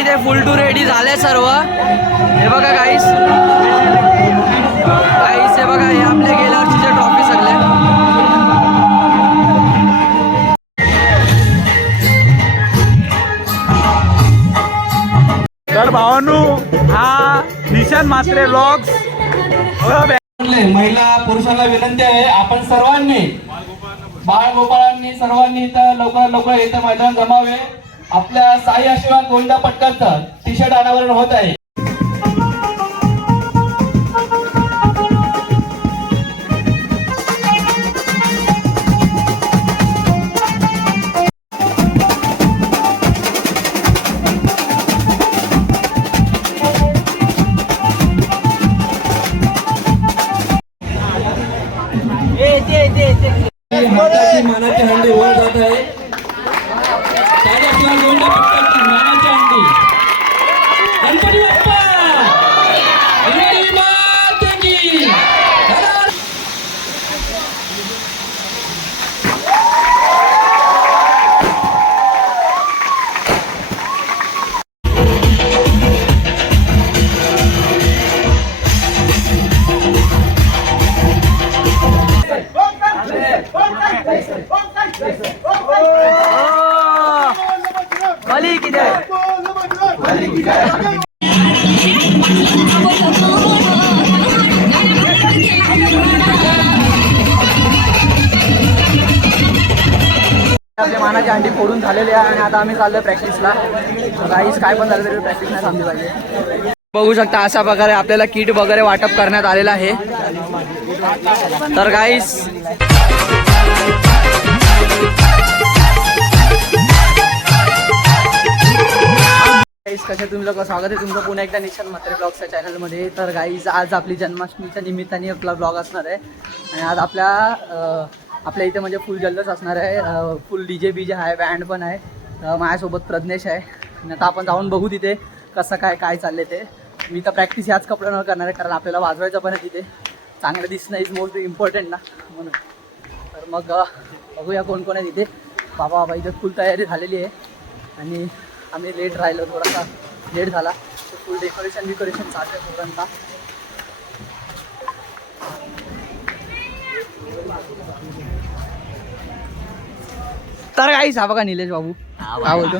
इथे फुल to ready झाले सर्व. हे बघा गाईस गाईस हे बघा हे आपल्या गेल्या वर्षीचे ट्रॉफी सगळे. तर भावानू हा निशान मात्रे ब्लॉग्स महिला पुरुषांना विनंती आहे. आपण सर्वांनी बाळ गोपाळांनी सर्वांनी इथं लवकर लवकर इथं मैदान जमावे आपल्या साई आशीर्वाद गोंडा पटकरचं टी शर्ट अनावरण होत आहे. फोडून झालेले आहे आणि आता आम्ही चाललोय प्रॅक्टिसला गाईस काय पण झालं तरी प्रॅक्टिस नाही थांबली पाहिजे. बघू शकता अशा प्रकारे आपल्याला किट वगैरे वाटप करण्यात आलेलं आहे. तर गाईस कसे तुम्ही लोक स्वागत आहे तुमचं पुन्हा एकदा निशान मात्रे ब्लॉगच्या चॅनलमध्ये तर गाईज आज आपली जन्माष्टमीच्या निमित्ताने आपला ब्लॉग असणार आहे. आणि आज आपल्या आपल्या इथे म्हणजे फुल जल्लोष असणार आहे. फुल डी जे बी जे आहे बँड पण आहे. माझ्यासोबत प्रज्ञेश आहे. आता आपण जाऊन बघू तिथे कसं काय काय चालले ते. मी तर प्रॅक्टिस याच कपड्यांवर करणार आहे कारण आपल्याला वाजवायचं पण आहे तिथे. चांगलं दिसणं इज मोस्ट इम्पॉर्टंट ना म्हणून. तर मग बघूया कोण कोण आहे तिथे. बाबा बाबा इथे फुल तयारी झालेली आहे. आणि आम्ही लेट राहिलो थोडासा लेट झाला. फुल डेकोरेशन बिकोरेशन चालू आहे पोरांचा. तर काहीच हा बघा निलेश बाबू. काय बोलतो.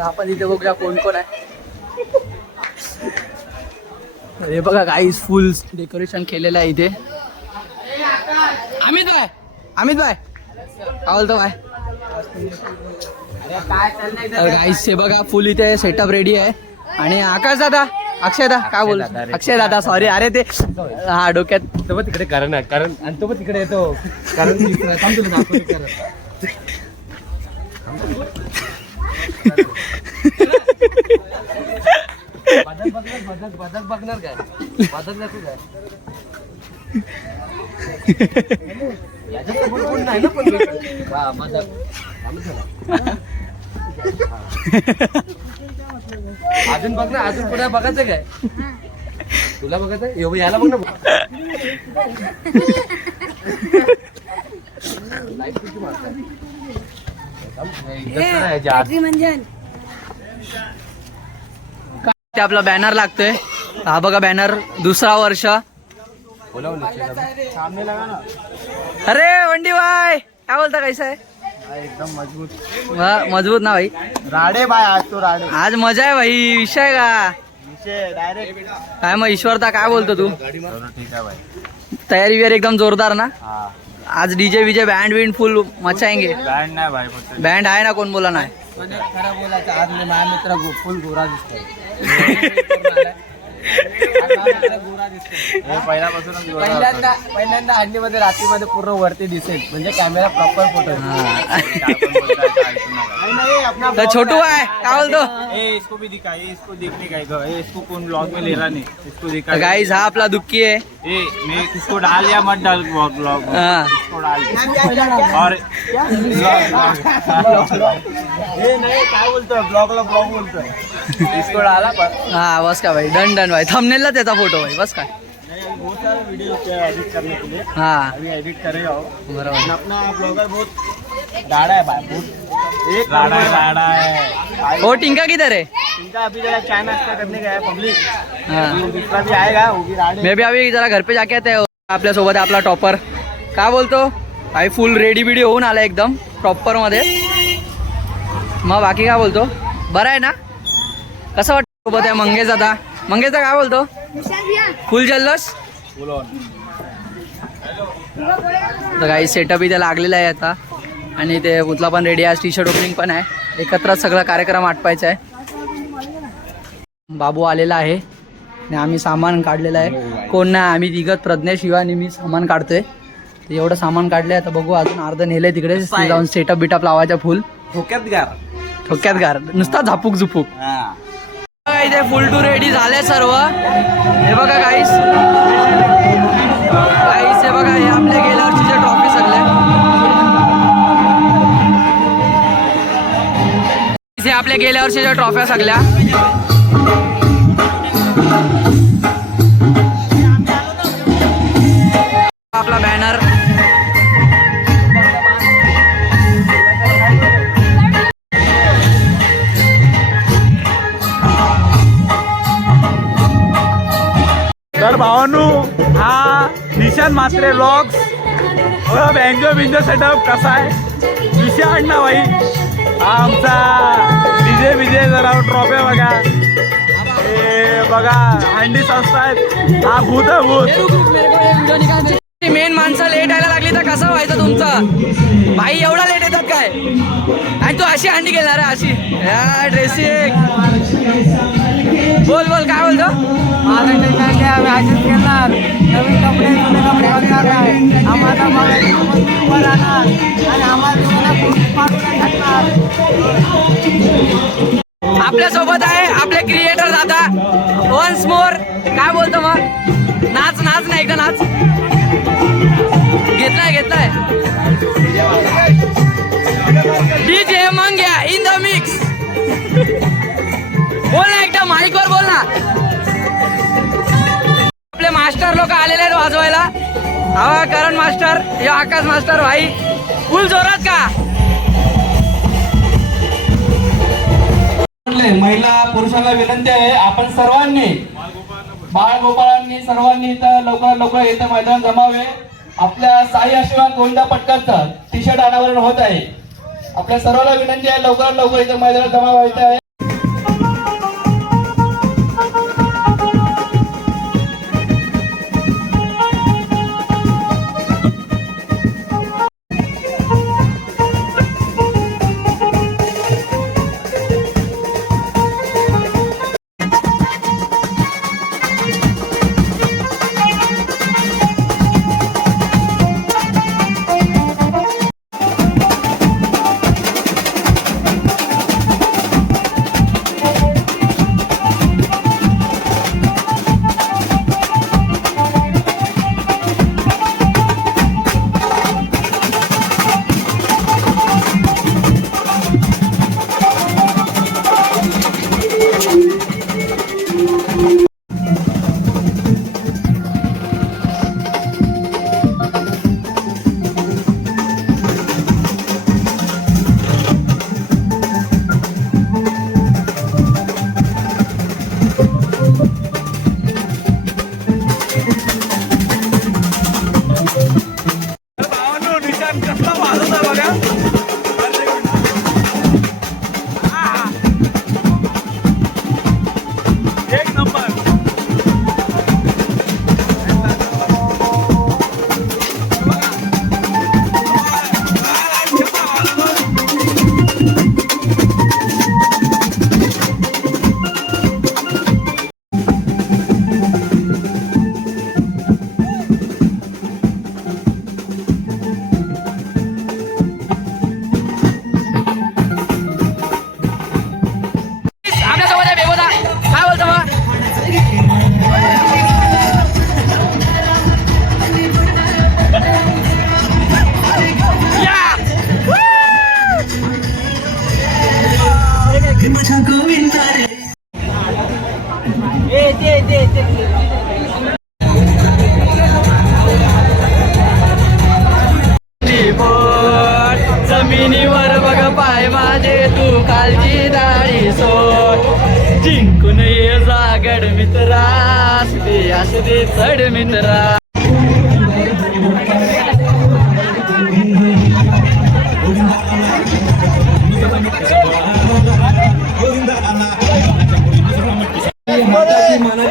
आपण इथे बघूया कोण कोण आहे. हे बघा गाईस फुल डेकोरेशन केलेलं आहे इथे. अमित भाई अमित भाई. काय बोलतो भाई. गाईस हे बघा फुल इथे सेटअप रेडी आहे. आणि आकाश दादा अक्षय दादा काय बोल? अक्षय दादा सॉरी अरे ते हा डोक्यात तो पण तिकडे कारण आहे. कारण आणि तो पण तिकडे येतो. कारण तिकडे- थांब तुला दाखवतो कारण. बदक बघणार बदक बदक बघणार काय? बदक नको काय? याच्यात समोर कोण नाही ना पण हा, बदक. चालू झाला. अजून बघ ना अजून पुढे बघायचं काय? तुला बघायचं? एवढं याला बघ ना. किती. ते आपला बॅनर लागतोय? हा बघा बॅनर दुसरा वर्ष. अरे वंडी भाई काय बोलता कैसा आहे एकदम मजबूत. वा, मजबूत ना भाई. राडे बाय आज तो राडे. आज मजा आहे भाई विषय का? डायरेक्ट काय मग ईश्वरता काय बोलतो तू? ठीक आहे तयारी वेर एकदम जोरदार ना? हा. आज DJ VJ band wind full मचाएंगे. Band नाही बाय फक्त बँड आहे ना कोण बोला नाही खरं बोलायचं आज मी माझ्या मित्र फुल गोरा दिसतोय. हे पहिल्यांदा पहिल्यांदा हंडीमध्ये रात्रीमध्ये पूर्ण वरती दिसेल. म्हणजे कॅमेरा प्रॉपर फ़ोटो छोटू आहे काय बोलतो? ए, इसको भी दिखा ये इसको देखने का है ए, इसको कौन ब्लॉग में ले रहा नहीं? इसको दिखा हा। आपला दुःखी आहे. ए मैं इसको डाल या मत डाल ब्लॉग ब्लॉग इसको डाल और ए नाही काय बोलतोय? ब्लॉगला ब्लॉग बोलतोय. इसको डाला हा बस का भाई डन डन भाई थंबनेलला त्याचा फोटो भाई बस काय नहीं, बहुत सारे वीडियो एडिट करने के लिए हा. अभी एडिट कर रहे हो बरोबर अपना ब्लॉगर बहुत राडा है भाई एक राडा है राडा है हो टिंका किधर है इनका अभी जरा चाय नाश्ता करने गया है पब्लिक हाँ. दूसरा भी आएगा वो भी राडे मे भी अभी जरा घर पे जाके आते हैं आपल्यासोबत आहे आपला टॉपर काय बोलतो? भाई फुल रेडी बिडी होऊन आला एकदम प्रॉपरमध्ये. मग बाकी काय बोलतो? बरं आहे ना? कसं वाटतं सोबत आहे मंगेश आता मंगेश दादा काय बोलतो? फुल जल्लोष? तर काही सेटअप इथे लागलेला आहे आता. आणि ते पुतला पण रेडी आहे. टी शर्ट ओपनिंग पण आहे. एकत्र सगळा कार्यक्रम आटपायचा आहे. बाबू आलेला आहे. आणि आम्ही सामान काढलेलं आहे. कोण नाही आम्ही तिघत प्रज्ञा शिवा आणि मी सामान काढतोय. एवढं सामान काढलंय. आता बघू अजून अर्ध नेलंय तिकडे. ते जाऊन सेटअप बिटअप लावायचा फुल ठोक्यात गार. ठोक्यात गार. नुसता झापूक झुपूक इथे फुल टू रेडी झाले सर्व. हे बघा काहीच काहीच हे बघा हे आपल्या गेल्या वर्षीचे ट्रॉफी सगळे. हे आपल्या गेल्या वर्षीच्या ट्रॉफ्या सगळ्या. निशान मात्रे ब्लॉग्स बँजो बिंजो सेटअप कसा आहे? विषय ना भाई आमचा विजय विजय जरा ट्रॉफी बघा. हे बघा हंडी संस्था आहेत. हा भूत भूत. मेन माणसं लेट यायला लागली तर कसं व्हायचं तुमचं? भाई एवढा लेट काय? आणि तू अशी अंडी घेणार अशी. या ड्रेसिंग बोल बोल काय बोलतो? नवीन कपडे जुने कपडे घालणार आहे आम्हाला बघायला राहणार आणि आम्हाला आपल्यासोबत आहे आपले क्रिएटर दादा. वन्स मोर काय बोलतो मग? नाच नाच नाही का नाच? घेतलाय घेतलाय. आलेले आहेत वाजवायला. हा करण मास्टर हे आकाश मास्टर भाई. फुल जोरात का? महिला पुरुषांना विनंती आहे आपण सर्वांनी बाळ गोपाळांनी सर्वांनी इथं लवकर लवकर इथं मैदान जमावे. आपल्या साई आशीर्वाद गोविंदा पटकरचं टी शर्ट अनावरण होत आहे. आपल्या सर्वांना विनंती आहे लवकर लवकर इथं मैदान जमावायचं आहे. semana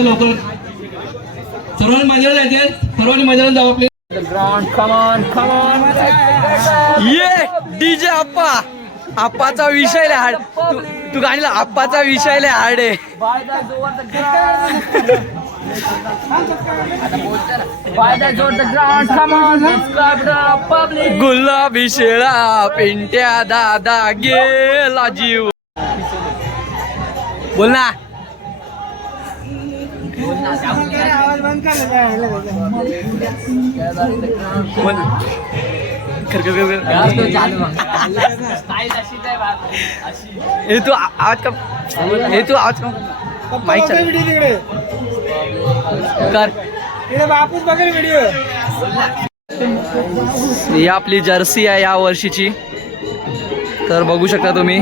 लवकर. सर्वांनी मैदानात जायचे सर्वांनी मैदानात जावं आपले ये डीजे आप्पा. आप्पाचा विषय लय हार्ड तू तू गाणीला आप्पाचा विषय लय हार्ड आहे. गुलाबी शेळा पिंट्या दादा गेला जीव. बोल ना. हे तू आ- आवाज का हे तू आवाज का माईक चालू. तिकडे. कर. तिकडे बापूस बघेल व्हिडिओ ही आपली जर्सी आहे या वर्षीची. तर बघू शकता तुम्ही.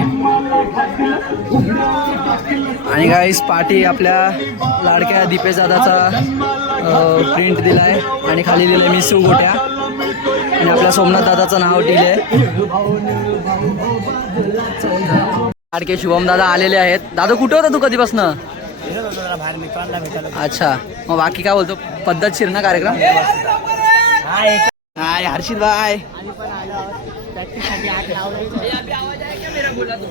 आणि गाईस पाठी आपल्या लाडक्या दीपेश दादाचा प्रिंट दिलाय. आणि खाली लिहिलंय मी गोट्या आणि आपल्या सोमनाथ दादाचं नाव दिलंय. लाडके शुभम दादा आलेले आहेत. दादा कुठे होता तू कधीपासनं? अच्छा. मग बाकी काय बोलतो? पद्धतशीर ना कार्यक्रम? हाय. हर्षित बाय मेरा बोला तुम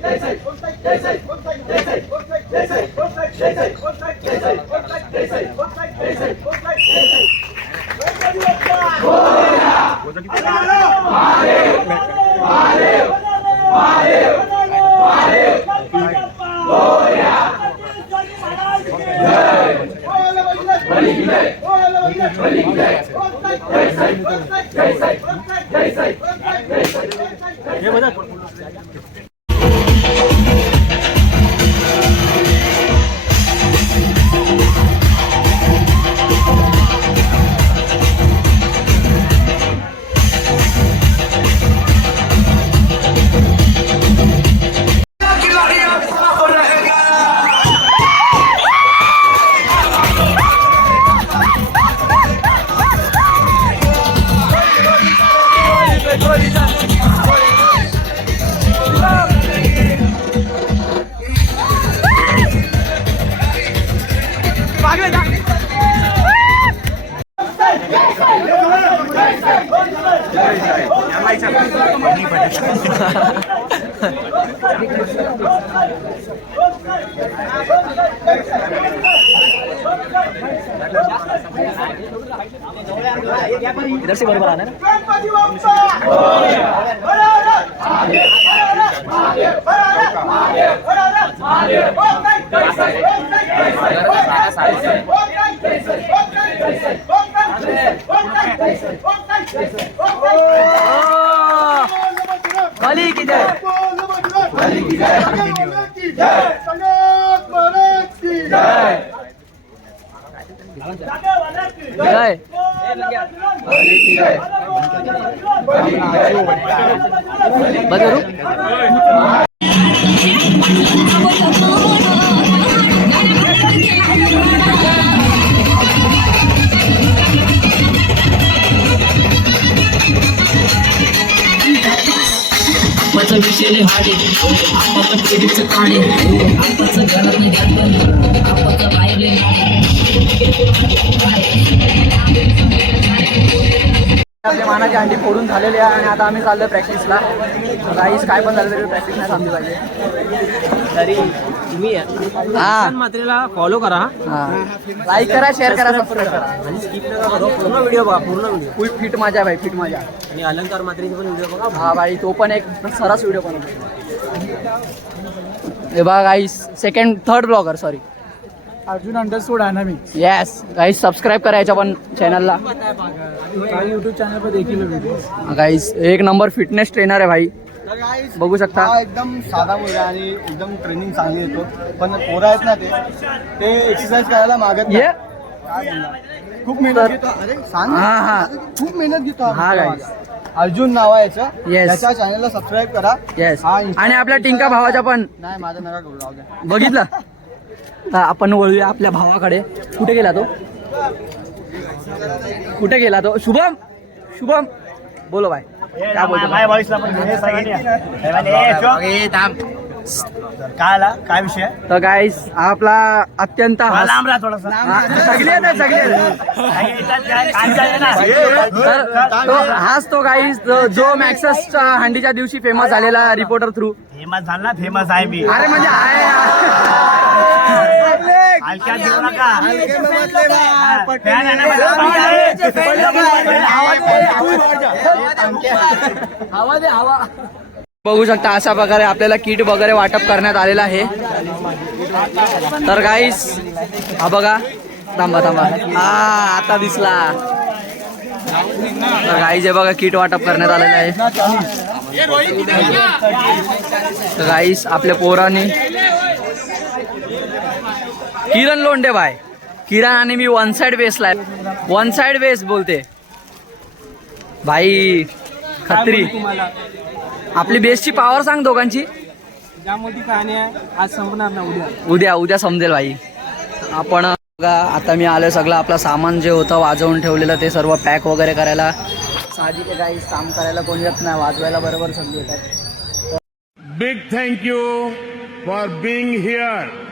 Offside! इधर से बरोबर खाली की जय जय बंद करू आपाचा हाडे. आपाचं क्रेडिटचं काढे आपाचं घरात नाही घात बंद आपाचं बाहेर लय आपल्या मानाची अंडी फोडून झालेली आहे आणि आता आम्ही चाललोय प्रॅक्टिसला गाईस काय पण झालं तरी प्रॅक्टिस नाही थांबली पाहिजे. तरी तुम्ही मात्रेला फॉलो करा. हा. लाईक करा शेअर करा सबस्क्राईब करा. आणि स्किप नका करू. पूर्ण व्हिडिओ बघा पूर्ण व्हिडिओ फुल फिट माझ्या भाई फिट माझ्या. आणि अलंकार मात्रेचे पण व्हिडिओ बघा. हा भाई तो पण एक सरस व्हिडिओ बनवतो. हे बघा guys second third blogger sorry Arjun understood dynamics yes guys subscribe करायच्या पण चॅनलला यूट्यूब चैनल पर देखी लो वीडियो गाईस एक नंबर फिटनेस ट्रेनर आहे भाई. बघू शकता. हा एकदम साधा मुलगा आणि एकदम ट्रेनिंग चांगली येतो. पण पोरं आहेत ना ते ते एक्सरसाइज करायला मागत ये नाही खूप मेहनत घेतो. अरे सांग. ना. हा, हा. अरे, खूप मेहनत घेतो हा हा, guys. अर्जुन नाव आहे याचं. Yes. त्याच्या चॅनलला सबस्क्राईब करा. येस हा, आणि आपल्या टिंका भावाच्या पण. नाही माझं नका करू राहू द्या. बघितलं? तर आपण वळूया आपल्या भावाकडे. कुठे गेला तो? कुठे गेला तो? शुभम? शुभम? बोलो भाई काय बोलतो? काय आला? काय विषय? तर गाईस आपला अत्यंत हा, सगळे हाच तो गाईस जो- जो मॅक्सस हंडीच्या दिवशी फेमस झालेला रिपोर्टर थ्रू फेमस झाला ना फेमस आहे मी. अरे म्हणजे आहे. हलक्यात नका बघू शकता अशा प्रकारे आपल्याला किट वगैरे वाटप करण्यात आलेलं आहे. तर गाईस हा बघा. थांबा थांबा. हा आता दिसला. तर गाईज हे बघा किट वाटप करण्यात आलेलं आहे. तर गाईस आपल्या पोराने किरण लोंढे बाय किरण आणि मी वन साइड बेसला वन साइड बेस बोलते. भाई खत्री. आपली बेसची पॉवर सांग दोघांची. कहाणी आहे आज संपणार ना उद्या? उद्या उद्या समजेल भाई. आपण बघा आता मी आलोय सगळं आपलं सामान जे होतं वाजवून ठेवलेलं ते सर्व पॅक वगैरे करायला. साहजिक काही काम करायला कोणी येत नाही वाजवायला बरोबर सगळे येतात. Thank you for being here.